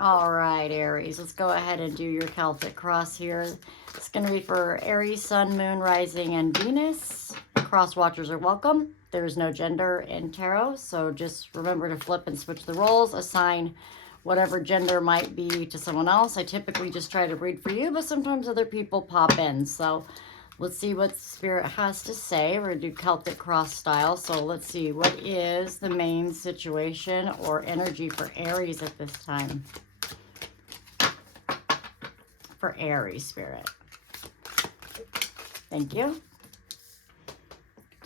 All right, Aries, let's go ahead and do your Celtic cross here. It's going to be for Aries, Sun, Moon, Rising, and Venus. Cross watchers are welcome. There's no gender in tarot, so just remember to flip and switch the roles. Assign whatever gender might be to someone else. I typically just try to read for you, but sometimes other people pop in. So let's see what Spirit has to say. We're going to do Celtic cross style. So let's see, what is the main situation or energy for Aries at this time? For Aries, Spirit. Thank you.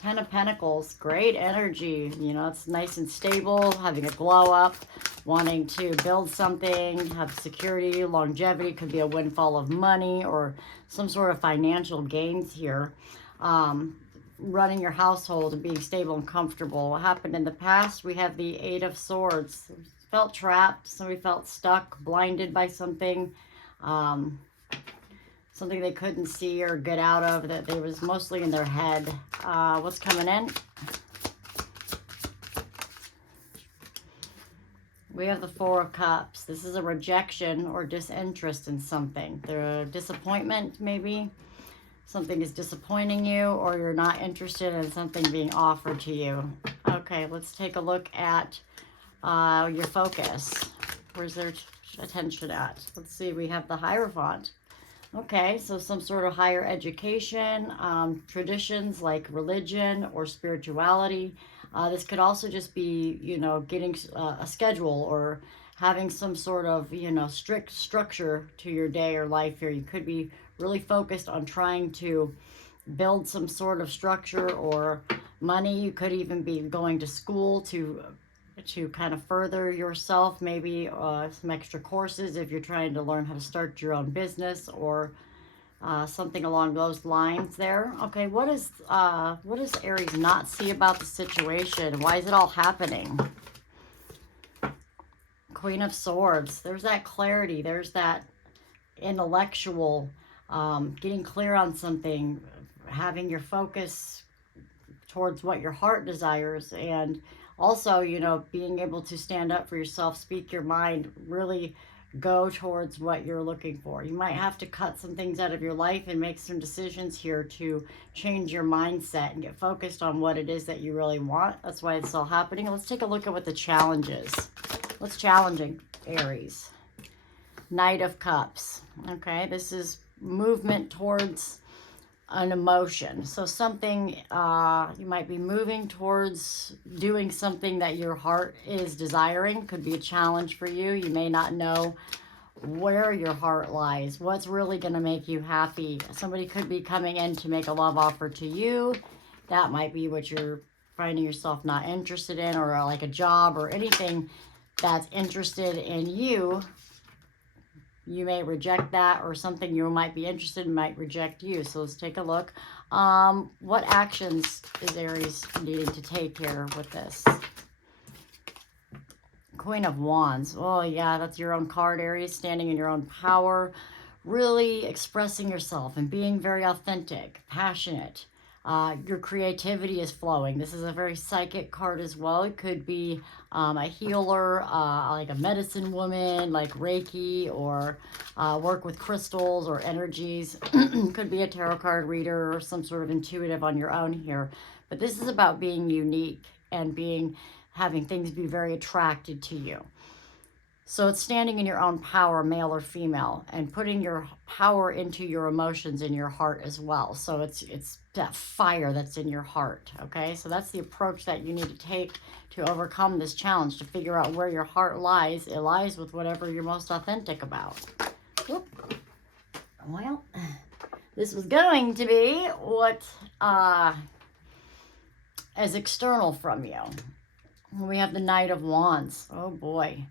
10 of Pentacles, great energy. You know, it's nice and stable, having a glow up, wanting to build something, have security, longevity, could be a windfall of money or some sort of financial gains here. Running your household and being stable and comfortable. What happened in the past? We have the Eight of Swords. Felt trapped, somebody felt stuck, blinded by something. Something they couldn't see or get out of, that they was mostly in their head. What's coming in? We have the Four of Cups. This is a rejection or disinterest in something. The disappointment, maybe. Something is disappointing you, or you're not interested in something being offered to you. Okay, let's take a look at your focus. Where's their attention at? Let's see, we have the Hierophant. Okay, so some sort of higher education, traditions like religion or spirituality. This could also just be, you know, getting a schedule or having some sort of, you know, strict structure to your day or life here. You could be really focused on trying to build some sort of structure or money. You could even be going to school to kind of further yourself, maybe some extra courses if you're trying to learn how to start your own business or something along those lines there. Okay, what does Aries not see about the situation? Why is it all happening? Queen of Swords. There's that clarity. There's that intellectual, getting clear on something, having your focus towards what your heart desires, and also, you know, being able to stand up for yourself, speak your mind, really go towards what you're looking for. You might have to cut some things out of your life and make some decisions here to change your mindset and get focused on what it is that you really want. That's why it's all happening. Let's take a look at what the challenge is. What's challenging, Aries? Knight of Cups. Okay, this is movement towards an emotion. So something, you might be moving towards doing something that your heart is desiring. Could be a challenge for you. You may not know where your heart lies, what's really going to make you happy. Somebody could be coming in to make a love offer to you. That might be what you're finding yourself not interested in, or like a job or anything that's interested in you. You may reject that, or something you might be interested in might reject you. So let's take a look. What actions is Aries needing to take here with this? Queen of Wands. Oh, yeah, that's your own card, Aries. Standing in your own power. Really expressing yourself and being very authentic, passionate. Your creativity is flowing. This is a very psychic card as well. It could be a healer, like a medicine woman, like Reiki, or work with crystals or energies. Could be a tarot card reader or some sort of intuitive on your own here. But this is about being unique and having things be very attracted to you. So it's standing in your own power, male or female, and putting your power into your emotions in your heart as well. So it's that fire that's in your heart, okay? So that's the approach that you need to take to overcome this challenge, to figure out where your heart lies. It lies with whatever you're most authentic about. Whoop. Well, this was going to be what is external from you. We have the Knight of Wands. Oh boy.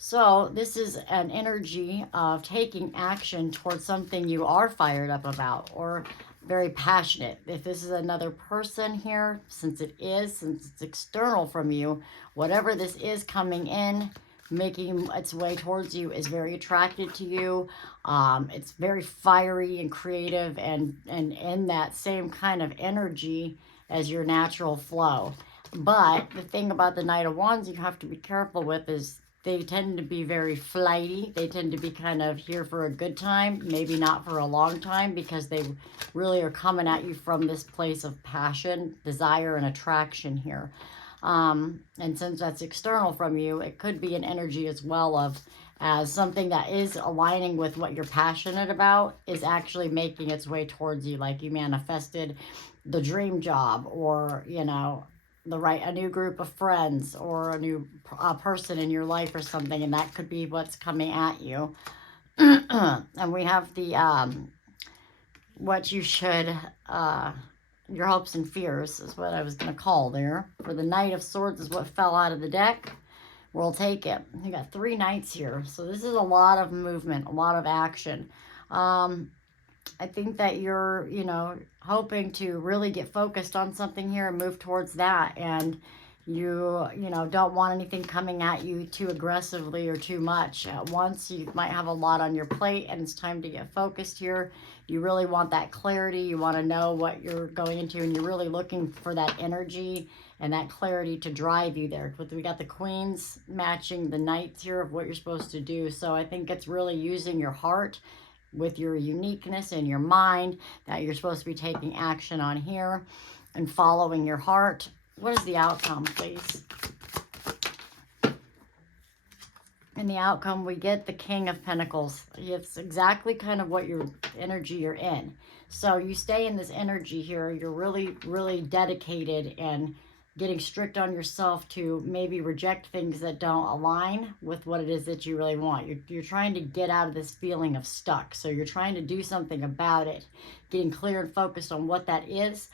So this is an energy of taking action towards something you are fired up about or very passionate. If this is another person here, since it's external from you, whatever this is coming in, making its way towards you is very attracted to you. It's very fiery and creative and in that same kind of energy as your natural flow. But the thing about the Knight of Wands you have to be careful with is They tend to be very flighty. They tend to be kind of here for a good time, maybe not for a long time, because they really are coming at you from this place of passion, desire, and attraction here. And since that's external from you, it could be an energy as well of as something that is aligning with what you're passionate about is actually making its way towards you, like you manifested the dream job, or you know, a new group of friends, or a new person in your life or something, and that could be what's coming at you. And we have the what you should your hopes and fears is what I was going to call there. For the Knight of Swords is what fell out of the deck. We'll take it. You got 3 knights here, so this is a lot of movement, a lot of action. I think that you're, you know, hoping to really get focused on something here and move towards that. And you know, don't want anything coming at you too aggressively or too much at once. You might have a lot on your plate and it's time to get focused here. You really want that clarity. You want to know what you're going into, and you're really looking for that energy and that clarity to drive you there. But we got the queens matching the knights here of what you're supposed to do. So I think it's really using your heart with your uniqueness and your mind that you're supposed to be taking action on here and following your heart. What is the outcome, please? In the outcome, we get the King of Pentacles. It's exactly kind of what your energy you're in. So you stay in this energy here. You're really, really dedicated and getting strict on yourself to maybe reject things that don't align with what it is that you really want. You're trying to get out of this feeling of stuck. So you're trying to do something about it, getting clear and focused on what that is,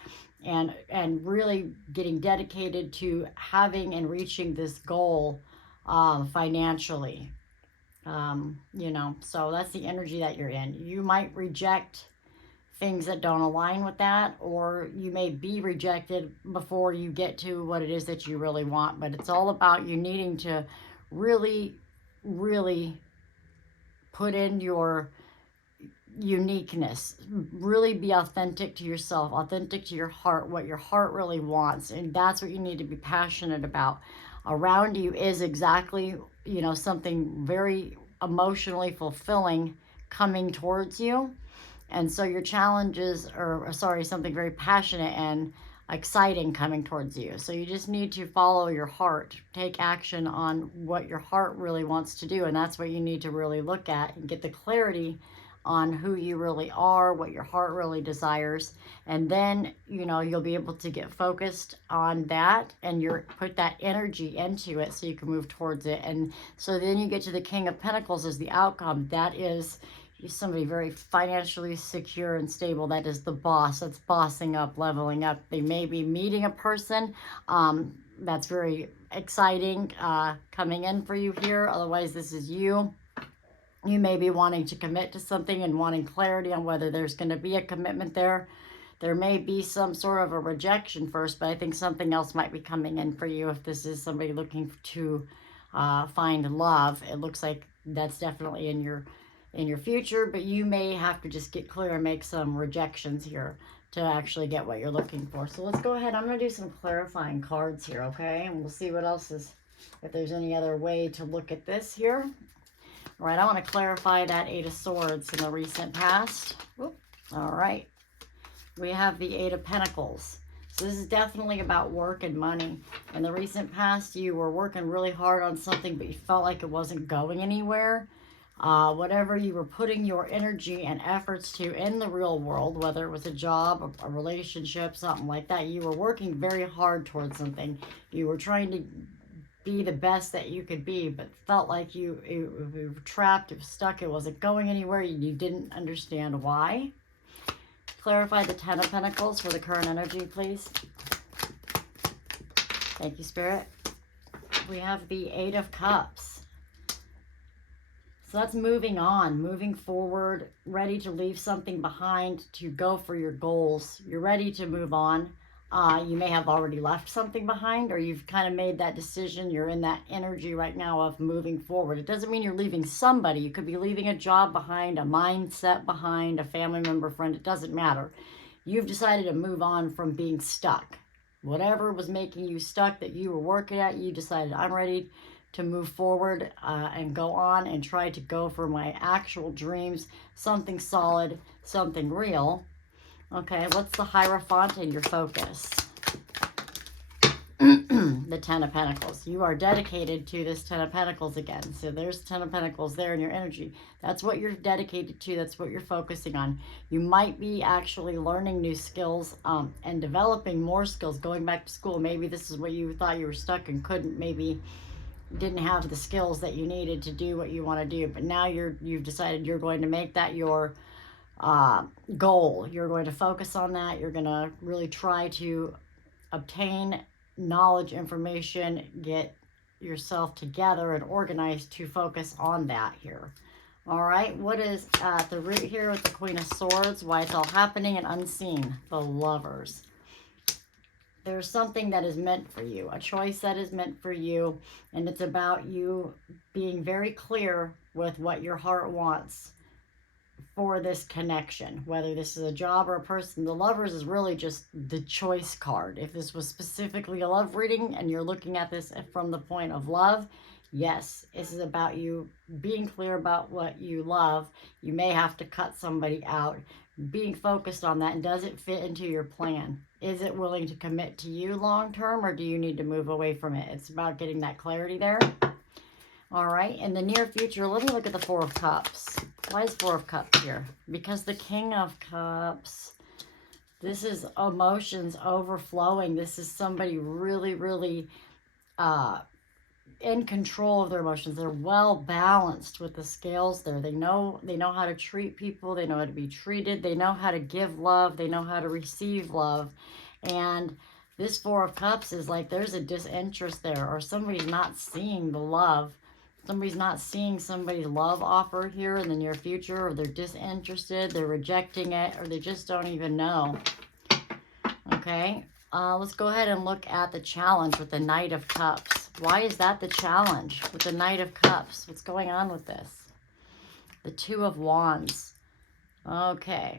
and really getting dedicated to having and reaching this goal financially. You know, so that's the energy that you're in. You might reject things that don't align with that, or you may be rejected before you get to what it is that you really want. But it's all about you needing to really, really put in your uniqueness, really be authentic to yourself, authentic to your heart, what your heart really wants. And that's what you need to be passionate about. Around you is exactly, you know, something very emotionally fulfilling coming towards you. And so your challenges are, sorry, something very passionate and exciting coming towards you. So you just need to follow your heart, take action on what your heart really wants to do. And that's what you need to really look at and get the clarity on who you really are, what your heart really desires. And then, you know, you'll be able to get focused on that and put that energy into it so you can move towards it. And so then you get to the King of Pentacles as the outcome. That is somebody very financially secure and stable. That is the boss. That's bossing up, leveling up. They may be meeting a person that's very exciting coming in for you here. Otherwise, this is you. You may be wanting to commit to something and wanting clarity on whether there's going to be a commitment there. There may be some sort of a rejection first, but I think something else might be coming in for you. If this is somebody looking to find love, it looks like that's definitely in your future, but you may have to just get clear and make some rejections here to actually get what you're looking for. So let's go ahead. I'm going to do some clarifying cards here, okay? And we'll see what else is, if there's any other way to look at this here. All right, I want to clarify that 8 of Swords in the recent past. Whoop. All right. We have the 8 of Pentacles. So this is definitely about work and money. In the recent past, you were working really hard on something, but you felt like it wasn't going anywhere. Whatever you were putting your energy and efforts to in the real world, whether it was a job, a relationship, something like that, you were working very hard towards something. You were trying to be the best that you could be, but felt like you were trapped, it was stuck, it wasn't going anywhere, you didn't understand why. Clarify the 10 of Pentacles for the current energy, please. Thank you, Spirit. We have the 8 of Cups. So that's moving on, moving forward, ready to leave something behind to go for your goals. You're ready to move on. You may have already left something behind, or you've kind of made that decision. You're in that energy right now of moving forward. It doesn't mean you're leaving somebody. You could be leaving a job behind, a mindset behind, a family member, friend. It doesn't matter. You've decided to move on from being stuck. Whatever was making you stuck that you were working at, you decided, I'm ready to move forward and go on and try to go for my actual dreams, something solid, something real. Okay, what's the Hierophant in your focus? The Ten of Pentacles. You are dedicated to this Ten of Pentacles again. So there's Ten of Pentacles there in your energy. That's what you're dedicated to. That's what you're focusing on. You might be actually learning new skills and developing more skills, going back to school. Maybe this is what you thought you were stuck and couldn't, maybe didn't have the skills that you needed to do what you want to do. But now you've decided you're going to make that your goal. You're going to focus on that. You're going to really try to obtain knowledge, information, get yourself together and organized to focus on that here. All right, what is at the root here with the Queen of Swords? Why it's all happening and unseen. The Lovers. There's something that is meant for you, a choice that is meant for you, and it's about you being very clear with what your heart wants for this connection, whether this is a job or a person. The Lovers is really just the choice card. If this was specifically a love reading and you're looking at this from the point of love, yes, this is about you being clear about what you love. You may have to cut somebody out, being focused on that, and does it fit into your plan? Is it willing to commit to you long term, or do you need to move away from it? It's about getting that clarity there. All right, in the near future, let me look at the Four of Cups. Why is Four of Cups here? Because the King of Cups, this is emotions overflowing. This is somebody really, really in control of their emotions. They're well balanced with the scales there. They know how to treat people. They know how to be treated. They know how to give love. They know how to receive love. And this Four of Cups is like there's a disinterest there, or somebody's not seeing the love. Somebody's not seeing somebody's love offer here in the near future, or they're disinterested, they're rejecting it, or they just don't even know. Okay, let's go ahead and look at the challenge with the Knight of Cups. Why is that the challenge with the Knight of Cups? What's going on with this? The Two of Wands. Okay.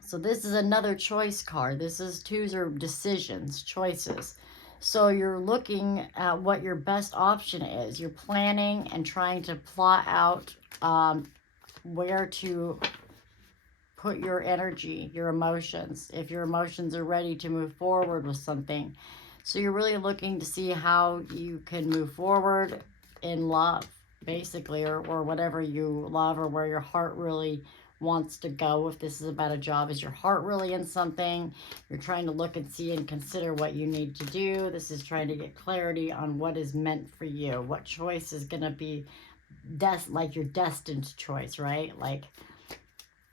So this is another choice card. This is twos are decisions, choices. So you're looking at what your best option is. You're planning and trying to plot out where to put your energy, your emotions, if your emotions are ready to move forward with something. So you're really looking to see how you can move forward in love, basically, or whatever you love, or where your heart really wants to go. If this is about a job, is your heart really in something? You're trying to look and see and consider what you need to do. This is trying to get clarity on what is meant for you, what choice is going to be like your destined choice, right? Like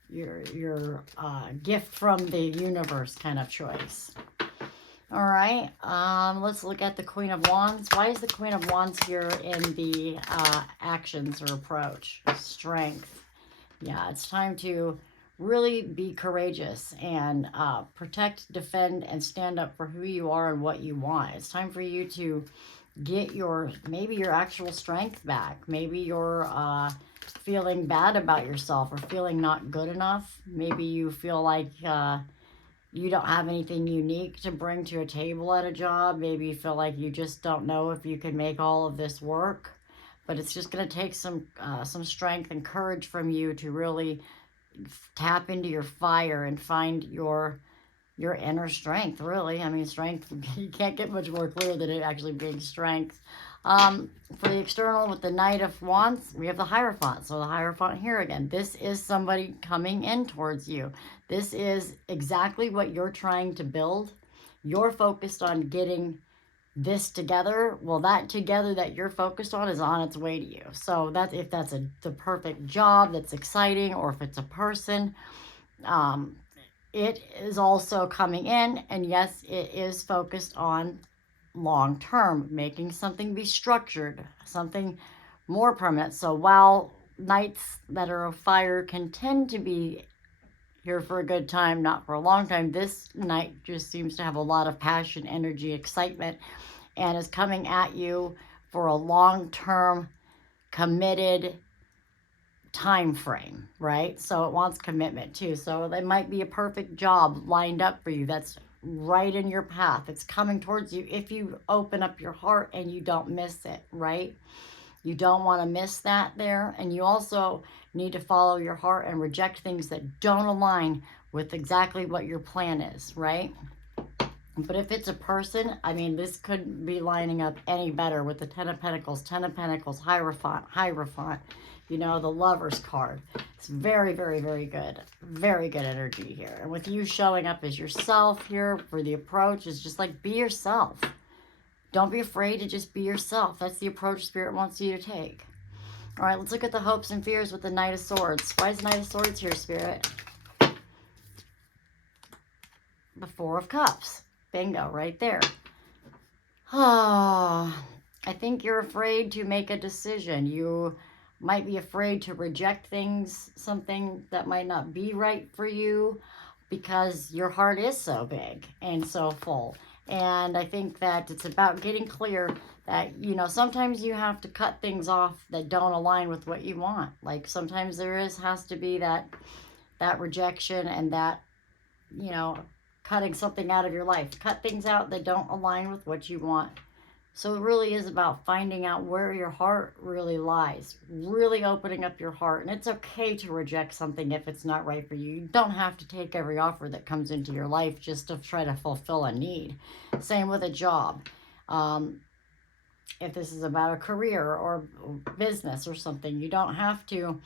your gift from the universe kind of choice. All right, let's look at the Queen of Wands. Why is the Queen of Wands here in the actions or approach? Strength. Yeah, it's time to really be courageous and protect, defend, and stand up for who you are and what you want. It's time for you to get maybe your actual strength back. Maybe you're feeling bad about yourself or feeling not good enough. Maybe you feel like you don't have anything unique to bring to a table at a job. Maybe you feel like you just don't know if you can make all of this work. But it's just going to take some strength and courage from you to really tap into your fire and find your inner strength, really. I mean, strength, you can't get much more clear than it actually being strength. For the external, with the Knight of Wands, we have the Hierophant. So the Hierophant here again. This is somebody coming in towards you. This is exactly what you're trying to build. You're focused on getting this together. Well, that together that you're focused on is on its way to you. So that's if that's the perfect job that's exciting, or if it's a person, it is also coming in. And yes, it is focused on long term, making something be structured, something more permanent. So while nights that are of fire can tend to be here for a good time, not for a long time, this night just seems to have a lot of passion, energy, excitement, and is coming at you for a long-term committed time frame, right? So it wants commitment too. So there might be a perfect job lined up for you that's right in your path. It's coming towards you if you open up your heart and you don't miss it, right? You don't want to miss that there. And you also need to follow your heart and reject things that don't align with exactly what your plan is, right? But if it's a person, I mean, this couldn't be lining up any better with the Ten of Pentacles, Hierophant, you know, the Lover's card. It's very, very, very good. Very good energy here. And with you showing up as yourself here for the approach, is just like, be yourself. Don't be afraid to just be yourself. That's the approach Spirit wants you to take. All right, let's look at the hopes and fears with the Knight of Swords. Why is the Knight of Swords here, Spirit? The Four of Cups. Bingo, right there. Oh, I think you're afraid to make a decision. You might be afraid to reject things, something that might not be right for you, because your heart is so big and so full. And I think that it's about getting clear that, you know, sometimes you have to cut things off that don't align with what you want. Like sometimes there has to be that rejection and that, you know, cutting something out of your life. Cut things out that don't align with what you want. So it really is about finding out where your heart really lies, really opening up your heart. And it's okay to reject something if it's not right for you. You don't have to take every offer that comes into your life just to try to fulfill a need. Same with a job. If this is about a career or business or something, you don't have to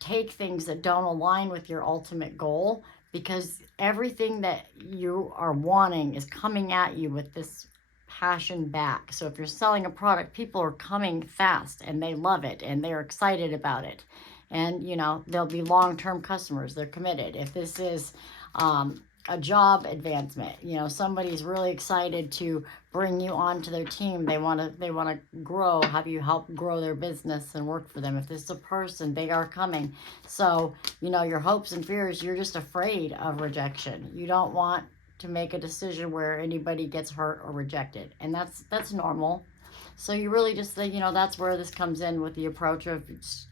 take things that don't align with your ultimate goal, because everything that you are wanting is coming at you with this passion back. So if you're selling a product, people are coming fast and they love it and they're excited about it. And, you know, they'll be long-term customers. They're committed. If this is a job advancement, you know, somebody's really excited to bring you onto their team. They want to grow, have you help grow their business and work for them. If this is a person, they are coming. So, you know, your hopes and fears, you're just afraid of rejection. You don't want to make a decision where anybody gets hurt or rejected. And that's normal. So you really just think, you know, that's where this comes in with the approach of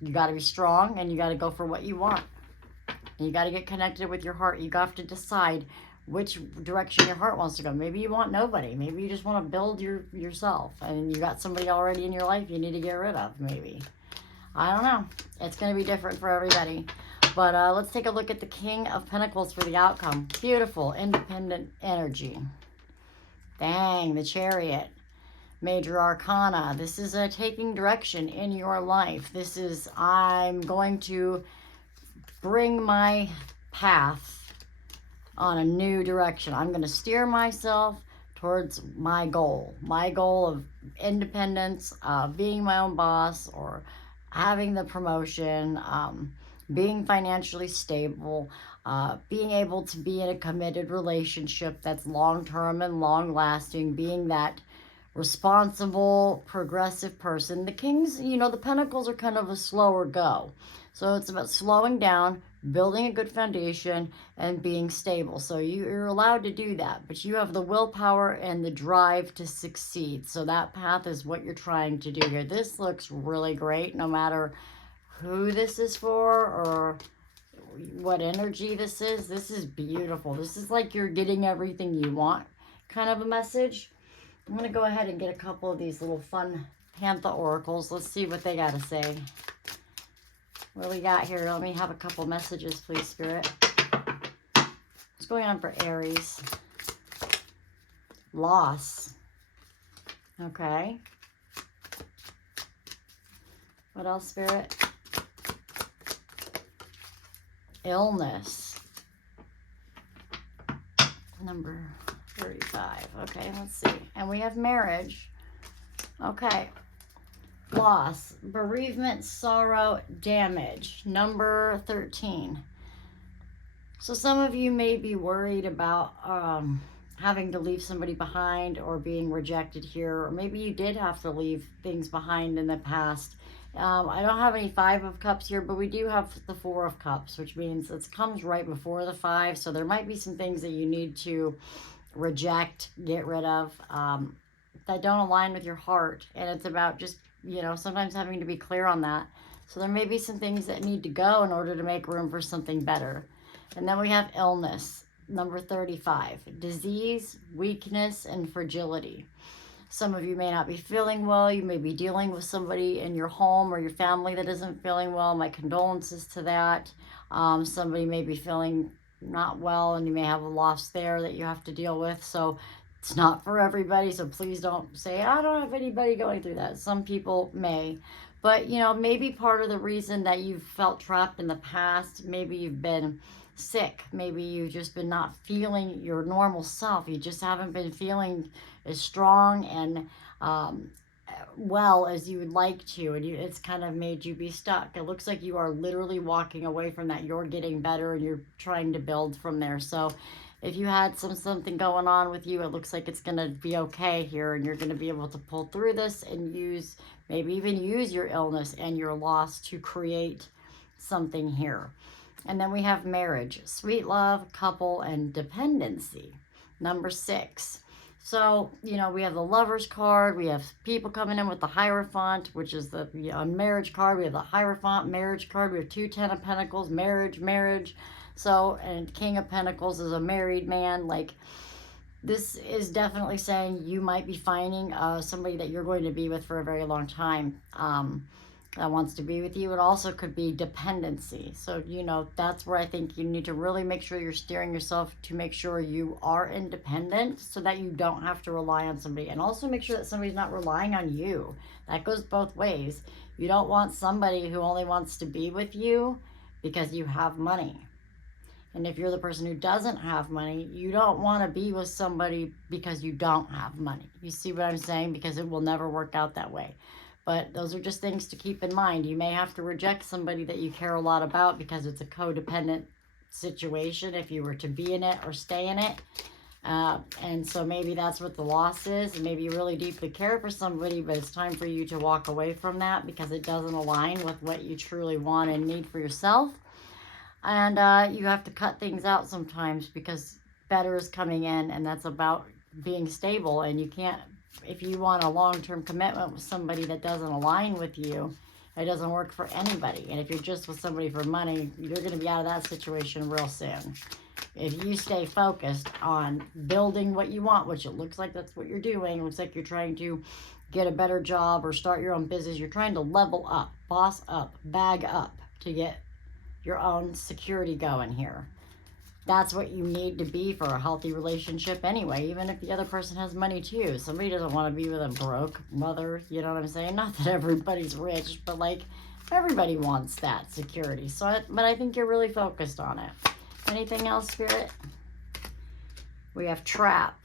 you got to be strong and you got to go for what you want. And you got to get connected with your heart. You have to decide which direction your heart wants to go. Maybe you want nobody. Maybe you just want to build yourself. And you got somebody already in your life you need to get rid of, maybe. I don't know. It's going to be different for everybody. But let's take a look at the King of Pentacles for the outcome. Beautiful, independent energy. Dang, the Chariot. Major Arcana. This is a taking direction in your life. This is, I'm going to bring my path on a new direction. I'm going to steer myself towards my goal of independence, being my own boss, or having the promotion, being financially stable, being able to be in a committed relationship that's long-term and long-lasting, being that responsible, progressive person. The Kings, you know, the Pentacles are kind of a slower go. So it's about slowing down, building a good foundation, and being stable. So you're allowed to do that, but you have the willpower and the drive to succeed. So that path is what you're trying to do here. This looks really great, no matter who this is for or what energy this is. This is beautiful. This is like you're getting everything you want kind of a message. I'm going to go ahead and get a couple of these little fun Pantha oracles. Let's see what they got to say. What do we got here? Let me have a couple messages, please, Spirit. What's going on for Aries? Loss. Okay. What else, Spirit? Illness. Number 35. Okay, let's see. And we have marriage. Okay. Loss, bereavement, sorrow, damage. Number 13. So some of you may be worried about having to leave somebody behind or being rejected here. Or maybe you did have to leave things behind in the past. I don't have any 5 of Cups here, but we do have the 4 of Cups, which means it comes right before the 5. So there might be some things that you need to reject, get rid of, that don't align with your heart. And it's about just, you know, sometimes having to be clear on that. So there may be some things that need to go in order to make room for something better. And then we have illness. Number 35, disease, weakness, and fragility. Some of you may not be feeling well. You may be dealing with somebody in your home or your family that isn't feeling well. My condolences to that. Somebody may be feeling not well, and you may have a loss there that you have to deal with. So it's not for everybody. So please don't say, I don't have anybody going through that. Some people may. But, you know, maybe part of the reason that you've felt trapped in the past, maybe you've been sick. Maybe you've just been not feeling your normal self. You just haven't been feeling as strong and well as you would like to, and it's kind of made you be stuck. It looks like you are literally walking away from that. You're getting better and you're trying to build from there. So if you had something going on with you, it looks like it's going to be okay here, and you're going to be able to pull through this and maybe even use your illness and your loss to create something here. And then we have marriage, sweet love, couple, and dependency. Number 6. So, you know, we have the Lover's card. We have people coming in with the Hierophant, which is the marriage card. We have the Hierophant marriage card. We have 2 Ten of Pentacles, marriage. So, and King of Pentacles is a married man. Like, this is definitely saying you might be finding somebody that you're going to be with for a very long time. That wants to be with you. It also could be dependency. So, you know, that's where I think you need to really make sure you're steering yourself to make sure you are independent so that you don't have to rely on somebody. And also make sure that somebody's not relying on you. That goes both ways. You don't want somebody who only wants to be with you because you have money. And if you're the person who doesn't have money, you don't want to be with somebody because you don't have money. You see what I'm saying? Because it will never work out that way. But those are just things to keep in mind. You may have to reject somebody that you care a lot about because it's a codependent situation if you were to be in it or stay in it. And so maybe that's what the loss is. And maybe you really deeply care for somebody, but it's time for you to walk away from that because it doesn't align with what you truly want and need for yourself. And you have to cut things out sometimes because better is coming in, and that's about being stable. And you can't, if you want a long-term commitment with somebody that doesn't align with you, it doesn't work for anybody. And if you're just with somebody for money, you're going to be out of that situation real soon. If you stay focused on building what you want, which it looks like that's what you're doing, it looks like you're trying to get a better job or start your own business, you're trying to level up, boss up, bag up to get your own security going here. That's what you need to be for a healthy relationship anyway, even if the other person has money too. Somebody doesn't want to be with a broke mother, you know what I'm saying? Not that everybody's rich, but like everybody wants that security. But I think you're really focused on it. Anything else, Spirit? We have trap,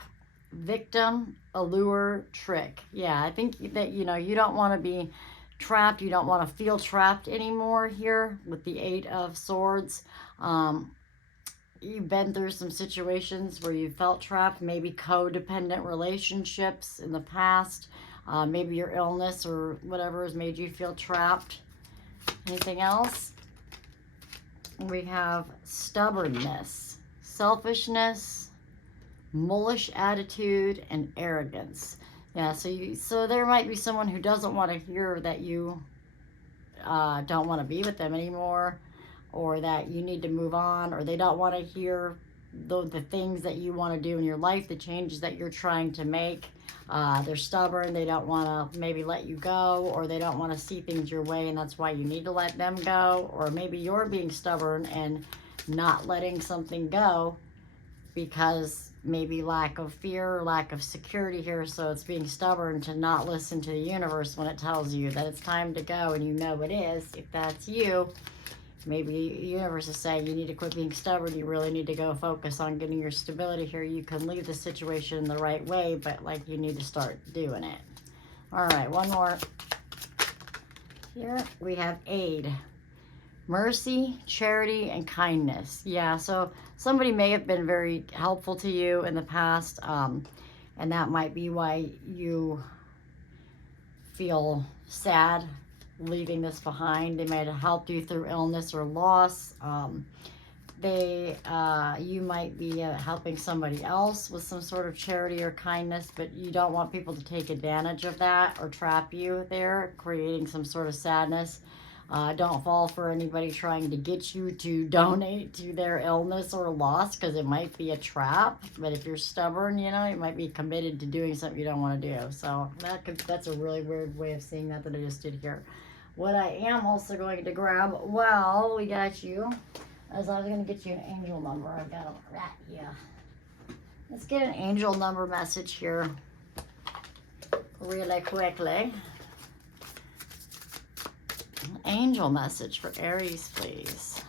victim, allure, trick. Yeah, I think that, you know, you don't want to be trapped. You don't want to feel trapped anymore here with the 8 of Swords. You've been through some situations where you felt trapped, maybe codependent relationships in the past. Maybe your illness or whatever has made you feel trapped. Anything else? We have stubbornness, selfishness, mullish attitude, and arrogance. Yeah, so there might be someone who doesn't want to hear that you don't want to be with them anymore, or that you need to move on, or they don't want to hear the things that you want to do in your life, the changes that you're trying to make. They're stubborn. They don't want to maybe let you go, or they don't want to see things your way, and that's why you need to let them go. Or maybe you're being stubborn and not letting something go because maybe lack of fear or lack of security here. So it's being stubborn to not listen to the universe when it tells you that it's time to go, and you know it is. If that's you, maybe the universe is saying you need to quit being stubborn. You really need to go focus on getting your stability here. You can leave the situation in the right way, but like you need to start doing it. All right, one more. Here we have aid, mercy, charity, and kindness. Yeah, so somebody may have been very helpful to you in the past, and that might be why you feel sad leaving this behind. They might have helped you through illness or loss. You might be helping somebody else with some sort of charity or kindness, but you don't want people to take advantage of that or trap you there, creating some sort of sadness. Don't fall for anybody trying to get you to donate to their illness or loss, because it might be a trap. But if you're stubborn, you know, you might be committed to doing something you don't want to do. So that's a really weird way of seeing that I just did here. What I am also going to grab while we got you, as I was going to get you an angel number. I've got them right here. Let's get an angel number message here really quickly. Angel message for Aries, please.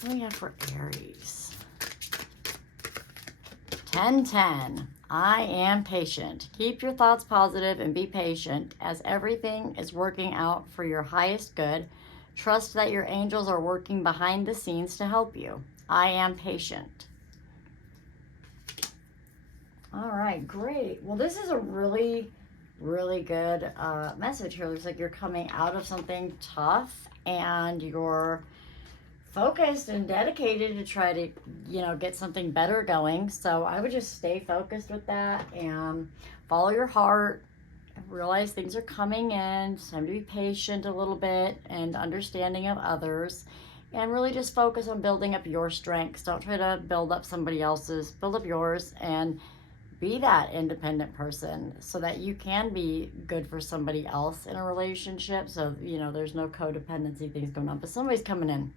What do we have for Aries? 10-10. I am patient. Keep your thoughts positive and be patient, as everything is working out for your highest good. Trust that your angels are working behind the scenes to help you. I am patient. All right, great. Well, this is a really good message here. Looks like you're coming out of something tough and you're focused and dedicated to try to, you know, get something better going. So I would just stay focused with that and follow your heart. Realize things are coming in. It's time to be patient a little bit and understanding of others, and really just focus on building up your strengths. Don't try to build up somebody else's. Build up yours and be that independent person so that you can be good for somebody else in a relationship. So, you know, there's no codependency things going on, but somebody's coming in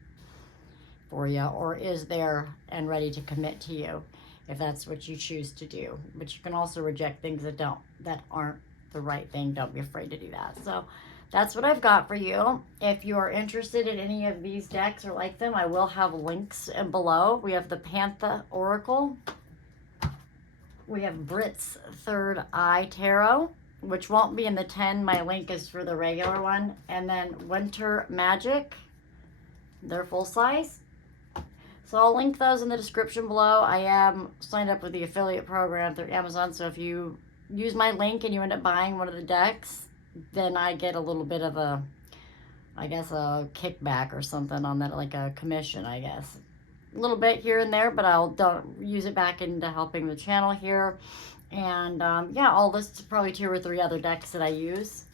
for you or is there and ready to commit to you if that's what you choose to do. But you can also reject things that aren't the right thing. Don't be afraid to do that. So that's what I've got for you. If you are interested in any of these decks or like them, I will have links below. We have the Pantha Oracle. We have Britt's Third Eye Tarot, which won't be in the 10. My link is for the regular one. And then Winter Magic. They're full size. So I'll link those in the description below. I am signed up with the affiliate program through Amazon. So if you use my link and you end up buying one of the decks, then I get a little bit of a, I guess, a kickback or something on that, like a commission, I guess. A little bit here and there, but don't use it back into helping the channel here. And yeah, I'll list probably 2 or 3 other decks that I use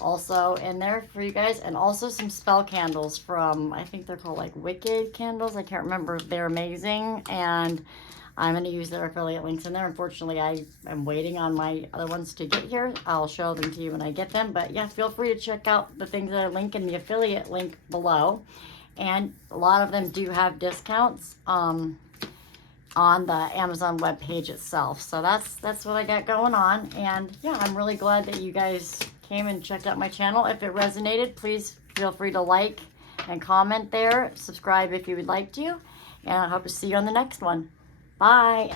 also in there for you guys, and also some spell candles from, I think they're called like Wicked candles. I can't remember. They're amazing, and I'm going to use their affiliate links in there. Unfortunately, I am waiting on my other ones to get here. I'll show them to you when I get them. But yeah, feel free to check out the things that are linked in the affiliate link below. And a lot of them do have discounts on the Amazon webpage itself. So that's what I got going on. And yeah, I'm really glad that you guys came and checked out my channel. If it resonated, please feel free to like and comment there. Subscribe if you would like to. And I hope to see you on the next one. Bye.